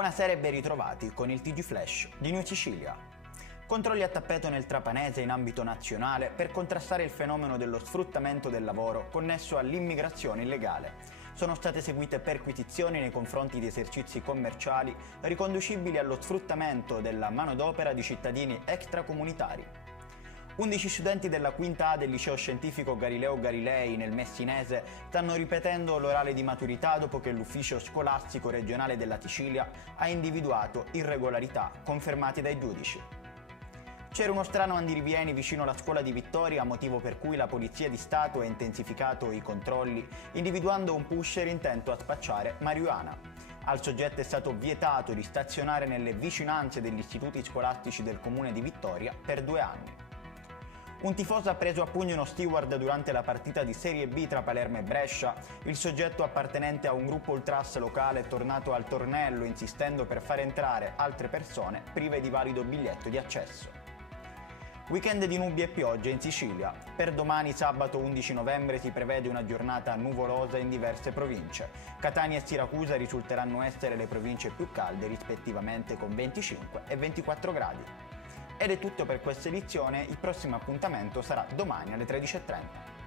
Buonasera e ben ritrovati con il TG Flash di New Sicilia. Controlli a tappeto nel Trapanese in ambito nazionale per contrastare il fenomeno dello sfruttamento del lavoro connesso all'immigrazione illegale. Sono state eseguite perquisizioni nei confronti di esercizi commerciali riconducibili allo sfruttamento della manodopera di cittadini extracomunitari. 11 studenti della quinta A del liceo scientifico Galileo Galilei nel Messinese stanno ripetendo l'orale di maturità dopo che l'ufficio scolastico regionale della Sicilia ha individuato irregolarità confermate dai giudici. C'era uno strano andirivieni vicino alla scuola di Vittoria, motivo per cui la Polizia di Stato ha intensificato i controlli, individuando un pusher intento a spacciare marijuana. Al soggetto è stato vietato di stazionare nelle vicinanze degli istituti scolastici del comune di Vittoria per 2 anni. Un tifoso ha preso a pugno uno steward durante la partita di Serie B tra Palermo e Brescia. Il soggetto appartenente a un gruppo ultras locale è tornato al tornello insistendo per far entrare altre persone prive di valido biglietto di accesso. Weekend di nubi e piogge in Sicilia. Per domani sabato 11 novembre si prevede una giornata nuvolosa in diverse province. Catania e Siracusa risulteranno essere le province più calde rispettivamente con 25 e 24 gradi. Ed è tutto per questa edizione, il prossimo appuntamento sarà domani alle 13:30.